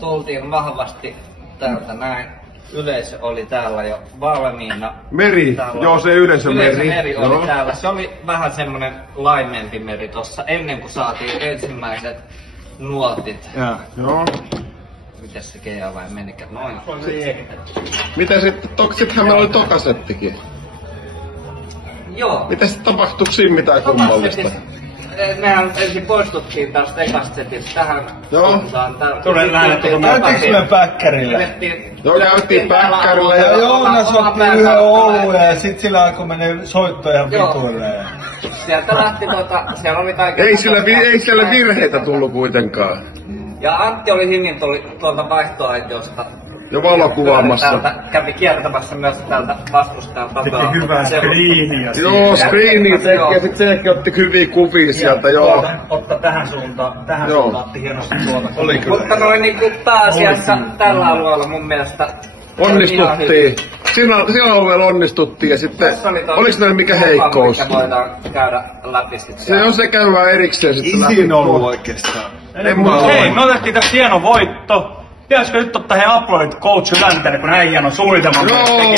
tultiin vahvasti täältä näin. Yleisö oli täällä jo valmiina. Meri, joo se yleisömeri. Meri oli täällä. Se oli vähän semmonen laimempi meri tossa ennen kuin saatiin ensimmäiset nuotit. Joo. Mites se GA vai menikään? Noin. Miten sittenhän meillä oli tokasettikin. Joo. Miten sitten tapahtuiko siinä mitään kummallista? Mehän ensin poistuttiin tästä ekasta setistä tähän suuntaan. Käytiinkö me päkkärillä? Joo, käytiin päkkärillä ja Joonas otti yhden oluen ja sit sillä alkoi menee soitto ihan vituille. Sieltä lähti siellä oli kaiken... Ei siellä virheitä tullut kuitenkaan. Ja Antti oli hinnin tuolta vaihtoaitiosta. Ja valokuvaamassa. Täältä kävi kiertämässä myös täältä vastustajalta. Teki hyvää screeniä. Joo, screeniä teki ja sit Seekki otti hyviä kuvia sieltä, joo. Otta tähän suuntaan otti hienosti tuolta. Oli kyllä. Mutta noin niinku pääasiassa tällä alueella mun mielestä onnistuttiin. Sillä alueella onnistuttiin ja sitten, oliks näin mikä heikkous? Mikä voidaan käydä läpi sitten. Se on se käydään erikseen sitten läpi. Isin ollut oikeestaan. Hei, me otettiin tässä hieno voitto. Pitäisikö nyt ottaa he uploadit coach Ylänteelle, kun näin hieno suunnitelma. Joo!